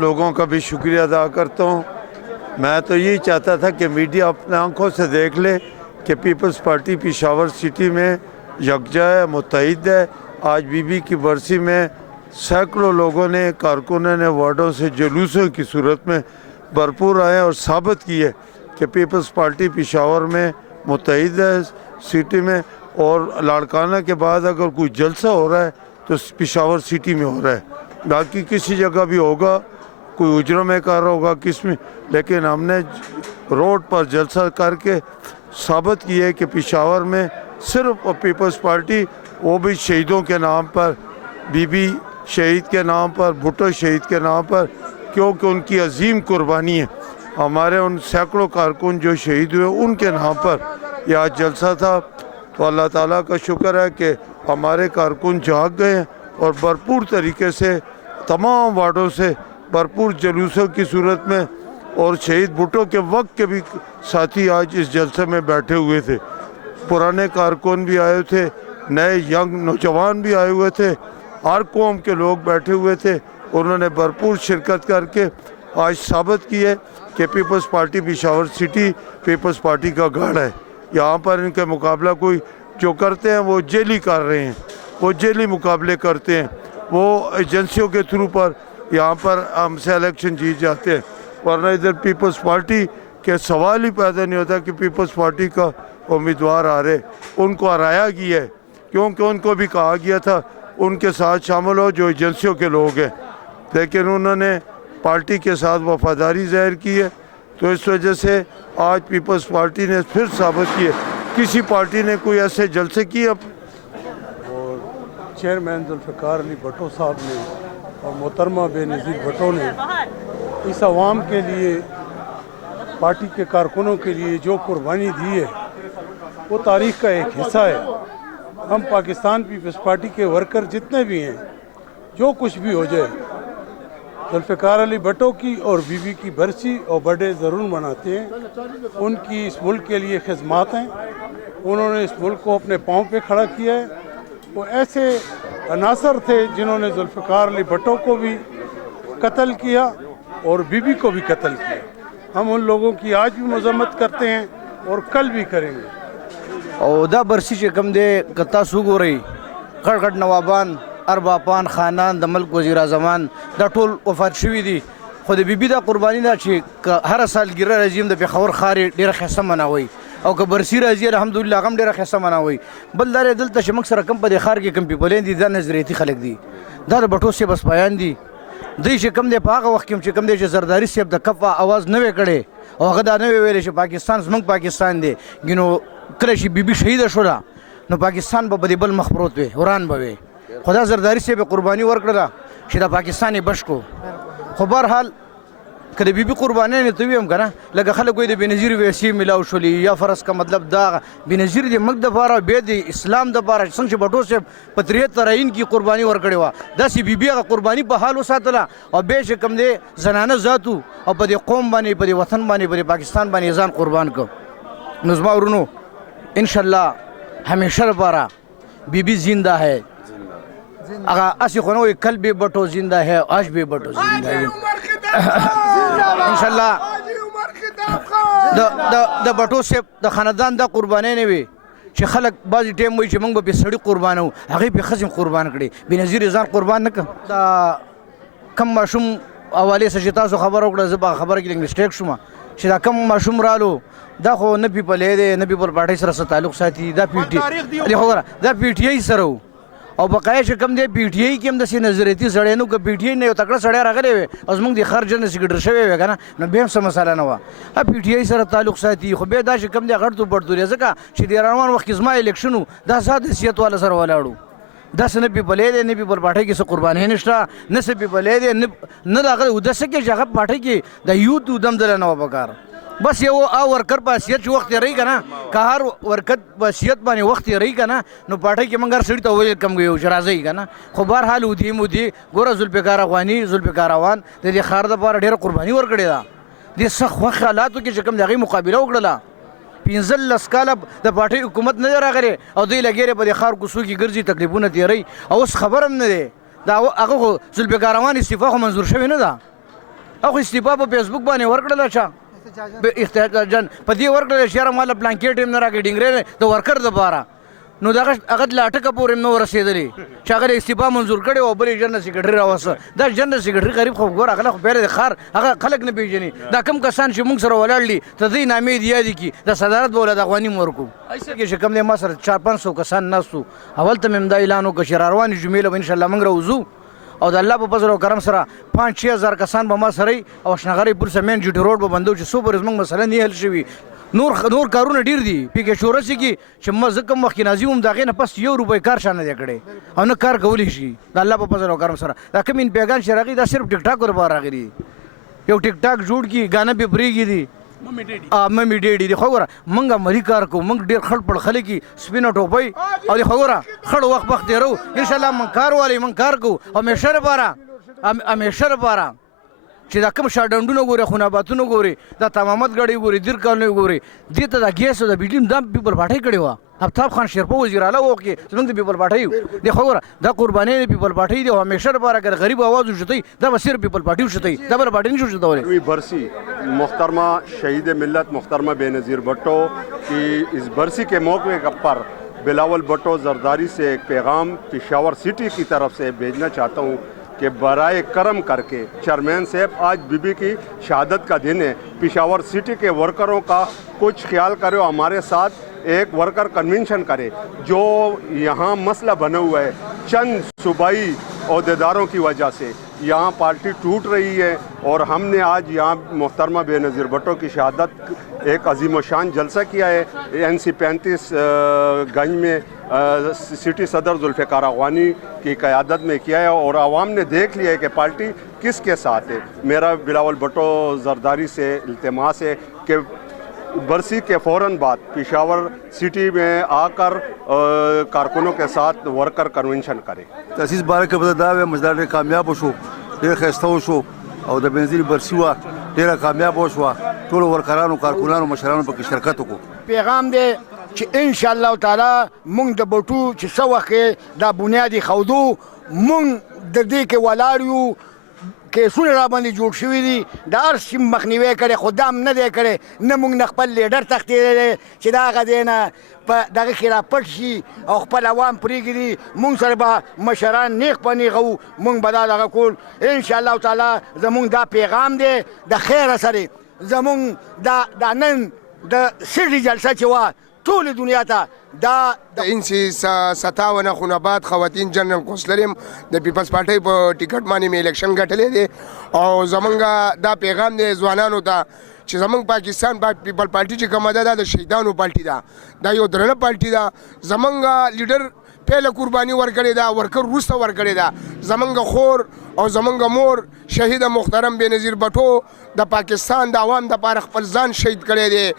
लोगों का भी शुक्रिया अदा करता हूँ। मैं तो यही चाहता था कि मीडिया अपने आंखों से देख ले कि पीपल्स पार्टी पेशावर सिटी में यकजा है, मुत्तहिद है। आज बीबी की बरसी में सैकड़ों लोगों ने, कारकुनों ने वार्डों से जुलूसों की सूरत में भरपूर आए और साबित किए कि पीपल्स पार्टी पेशावर में मुत्तहिद है सिटी में। और लाड़काना के बाद अगर कोई जलसा हो रहा है तो पेशावर सिटी में हो रहा है, बाकी किसी जगह भी होगा, कोई उजरों में कर रहा होगा किस में, लेकिन हमने रोड पर जलसा करके साबित किया है कि पेशावर में सिर्फ पीपल्स पार्टी, वो भी शहीदों के नाम पर, बीबी शहीद के नाम पर, भुट्टो शहीद के नाम पर, क्योंकि उनकी अजीम कुर्बानी है। हमारे उन सैकड़ों कारकुन जो शहीद हुए उनके नाम पर यह आज जलसा था। तो अल्लाह ताला का शुक्र है कि हमारे कारकुन जाग गए हैं और भरपूर तरीके से तमाम वार्डों से भरपूर जुलूसों की सूरत में, और शहीद भुट्टो के वक्त के भी साथी आज इस जलसे में बैठे हुए थे। पुराने कारकुन भी आए थे, नए यंग नौजवान भी आए हुए थे, हर कौम के लोग बैठे हुए थे। उन्होंने भरपूर शिरकत करके आज साबित किए कि पीपल्स पार्टी पेशावर सिटी पीपल्स पार्टी का गढ़ है। यहाँ पर इनके मुकाबला कोई जो करते हैं वो जेली कर रहे हैं, वो जेली मुकाबले करते हैं, वो एजेंसियों के थ्रू पर यहाँ पर हमसे इलेक्शन जीत जाते हैं। वरना इधर पीपल्स पार्टी के सवाल ही पैदा नहीं होता कि पीपल्स पार्टी का उम्मीदवार आ रहे। उनको हराया गया है क्योंकि उनको भी कहा गया था उनके साथ शामिल हो जो एजेंसियों के लोग हैं, लेकिन उन्होंने पार्टी के साथ वफादारी ज़ाहिर की है। तो इस वजह से आज पीपल्स पार्टी ने फिर साबित किए, किसी पार्टी ने कोई ऐसे जलसे किए। और चेयरमैन जुल्फ़िकार अली भुट्टो साहब ने और मोहतरमा बेनज़ीर भुट्टो ने इस आवाम के लिए, पार्टी के कारकुनों के लिए जो कुर्बानी दी है वो तारीख़ का एक हिस्सा है। हम पाकिस्तान पीपल्स पार्टी के वर्कर जितने भी हैं, जो कुछ भी हो जाए, जुल्फ़िकार अली भुट्टो की और बीबी की बरसी और बर्थडे ज़रूर मनाते हैं। उनकी इस मुल्क के लिए खिदमत हैं, उन्होंने इस मुल्क को अपने पाँव पे खड़ा किया है। वो ऐसे अनासर थे जिन्होंने जुल्फ़िकार अली भुट्टो को भी कत्ल किया और बीबी को भी कत्ल किया। हम उन लोगों की आज भी मज़म्मत करते हैं और कल भी करेंगे। और दा बरसी से कम दे कत्ता सूग हो रही खड़ नवाबान अरबापान खानदान द मुल्क वज़ीर आज़मान दा टोल वफात शुवी दी। खुद बीबी दा कुर्बानी दा ची हर साल गिरा रजीम द पेशावर खारी डेरा खैसा मनावई और क बरसी रजी अल्हम्दुलिल्लाह गम डेरा खैसा मनावई बल दारे दिल तशमक सर कम पदे खार के कम पीपलें दी दा नजरियती खलक दी दा भुट्टो से बस बयान दी दी से कम दे पाक वक्त के कम दे जरदारी से अब द कफ़ा आवाज़ नवे कड़े और गदा नवे वेले से पाकिस्तान समंग पाकिस्तान दे गिनो कलेशी बीबी शहीद शुरा न पाकिस्तान बदे बल मखबरोत वे हुरान बवे खुदा जरदारी से कुर्बानी वर्कड़ा शिदा पाकिस्तानी बश को खबर हाल कदे बीबी कुर्बानी ने तो भी हम करा लगा खल कोई बेनज़ीर वैसी मिलाओ शोली या फ़रस का मतलब दा बेनज़ीर दे मग दफारा बेद इस्लाम दफारा संग से भुट्टो से पत्रियत तराइन की कुर्बानी वर्कड़े हुआ दस बीबी का कुर्बानी बहाल हो सातला और बेश कम दे जनाना जातू और बदे कौम बानी बदे वतन बानी बदे पाकिस्तान बानी जान कुर्बान को नज़मा उरुनो इंशाल्लाह हमेशा पारा बीबी जिंदा है। अगर ऐसी कोनो कल भी भुट्टो जिंदा है, आज भी भुट्टो जिंदा है इंशाल्लाह। द भुट्टो से द खानदान दा कुर्बानी ने भी چې خلک بعضې ټایم وایي چې موږ به بې سړي قربانوو، هغې پې ښځې قربان کړې، بېنظیرې ځان قربان نه کړه. دا کم ماشوم حوالې سره چې تاسو خبره وکړه زه په خبره کې لږ مسټیک شوم چې دا کم ماشوم رالو دا خو نه پیپلی دی نه پیپل پارټۍ سره څه تعلق ساتي، دا پی ټي دا پی ټي آی سره و او بقایا چې کم دی پی ټي آی کې هم داسې نظریتي سړی نه و. که پی ټي آی نه یو تکړه سړی راغلی وی او زموږ د ښار جنرال سکرټر شوی وی که نه نو بیا هم څه مسله نه وه. پی ټي آی سره تعلق ساتي خو بیا دا چې کم دی غړتو بړتو دی ځکه چې د روان وخت کې زما الیکشن و دا ذات حیثیت والا سره ولاړو داسې نه پیپلی دی نه پیپل پارټۍ کې څه قرباني نشته نه څه پیپلی دی نه د هغه داسې کې چې هغه پارټۍ کې د یوت دم دله نه وه پکار. بس یو ورکر په حیثیت چې وخت تېروي که نه که هر ورکر په حیثیت باندې وخت تېروي که نه نو پارټۍ کې موږ هر سړي ته ویلکم کوو چې راځئ که نه. خو بهرحال ودي ګوره ذوالفقار افغاني ذوالفقار افغان د دې ښار دپاره ډېره قرباني ورکړې ده. دې سخت وخت حالاتو کې چې کوم د هغې مقابله وکړله 15 کاله د پارټۍ حکومت نه دی راغلی او دوی لګېرې په دې ښار کوڅو کې ګرځي تکلیفونه تېروي او اوس خبر هم نه دی. دا هغه خو ذوالفقار افغان استعفا خو منظور شوې نه ده او استعفا په فیسبوک باندې ورکړل چا به احتجاجن په دې ورکړل چې یاره مال بلانکیټ هم نه راکې ډینګرې د ورکر دپاره نو دغه هغه لا ټکه پورې هم نه ورسېدلې چې هغه استعفا منظور کړی او بل یې جنرال سیکرټري راوسته دا جنرال سیکرټري غریب خو ګوره هغه خو پیره د ښار هغه خلک نه پېژني دا کم کسان چې موږ سره ولاړ دي ته دوی نامې دې یادې کړي د صدارت به ولې د افغاني م ورکو چې کوم دی ما سره 400-500 کسان ناست وو اول ته مې هم دا اعلان وکړ چې را روانې جمعې له به انشاءالله موږ راوځو او د الله په فضل او کرم سره 5-6 هزار کسان به ما سره وي او اشنغرۍ پل سمین جي ټي روډ به بندو چې څو پورې زموږ مسله نه حل شوي نور کارونه ډیر دي پی کې شورسي کې چې ما زه کوم وخت کې ناظم هم د هغې نه پس 1 روپۍ کار شانه دی کړی او نه کار کولی شي د الله په فضل او کرم سره دا کوم انپیاګان چې راغلي دا صرف ټیک ټاک ورپاره راغلي یو ټیک ټاک جوړ کړي ګانه پې پرېږي دي ممي ډېډي دي خو ګوره موږ عملي کار کوو موږ ډېر خړ پړ خلک یي سپینه ټوپۍ او د خو ګوره خړ وخت تېرو انشاءالله موږ کار والی موږ کار کوو همیشه لپاره چې دا کوم شاډنډونه ګوري خوناباتونه ګوري دا تمامت ګاډۍ ګوري دیر کالونی ګوري دې ته د ګیس او د بجلي دا پیپل پارټۍ کړې وه افتاب خان شیرپه وزیر اعلی وکړي زموږ د پیپل پارټۍ یو دی خو ګوره دا قربانۍ د پیپل پارټۍ دی او همیشه لپاره اگر غریب آواز وشتی دا به صرف پیپل پارټۍ وشتی دا بل پارټۍ نشي وشتولی बरसी मोहतरमा शहीद मिलत मोहतरमा बेनज़ीर भुट्टो की इस बरसी के मौके पर बिलावल भुट्टो जरदारी से एक पैगाम पेशावर सिटी की तरफ से भेजना चाहता हूँ कि बराए करम करके चेयरमैन साहब आज बीबी की शहादत का दिन है पेशावर सिटी के वर्करों का कुछ ख्याल करो हमारे साथ एक वर्कर कन्वेंशन करे जो यहाँ मसला बना हुआ है चंद सूबाई अहदेदारों की वजह से यहाँ पार्टी टूट रही है और हमने आज यहाँ मोहतरमा बेनज़ीर भुट्टो की शहादत एक अजीम शान जलसा किया है NC 35 गंज में सिटी सदर जुल्फ़िकार अगवानी की क़यादत में किया है और आवाम ने देख लिया है कि पार्टी किसके साथ है। मेरा बिलावल भुट्टो जरदारी से इल्तिमास है कि बरसी के फ़ौरन बाद पेशावर सिटी में आकर कारकुनों के साथ वर्कर कन्वेंशन करें। تاسیس باره کې به دا وي مزدار ډېر کامیاب وشو ډېر ښایسته وشو او د بنزین برسي وه ډېره کامیاب وشوه ټولو ورکرانو کارکونانو مشرانو پکې شرکت وکړو پیغام دی چې ان شاء الله تعالی مونږ د بوټو چې څه وخت دا بنیادي ښودو مونږ د دې کې ولاړ یو کیسونه را باندې جوړ شوي دي د هر شي مخنیوی کړی خو دا هم نه دی کړی نه مونږ نه خپل لیډر تښتېدلی چې د هغه دی نه په دغه کې را پټ شي او خپل عوام پرېږدي مونږ سره به مشران نیغ په نیغه وو مونږ به دا دغه کول انشاءالله تعالی زمونږ دا پیغام دی د خیره سره زمونږ دا نن د سیډي جلسه چې وه ټولې دنیا ته دا انسی 57 خوناباد خواتین جنرال کونسلر یم د پیپلز پارټۍ په ټیکټ باندې مې الیکشن ګټلی دی او زمونږ دا پیغام دی ځوانانو ته چې زمونږ پاکستان پیپل پارټي چې کومه ده دا د شهیدانو پارټي ده دا یو درنه پارټي ده زمونږ لیډر پهله قرباني ورکړې ده ورکر وروسته ورکړې ده زمونږ خور او زمونږ مور شهید محترم بېنظیر بټو د پاکستان د عوام دپاره خپل ځان شهید کړی دی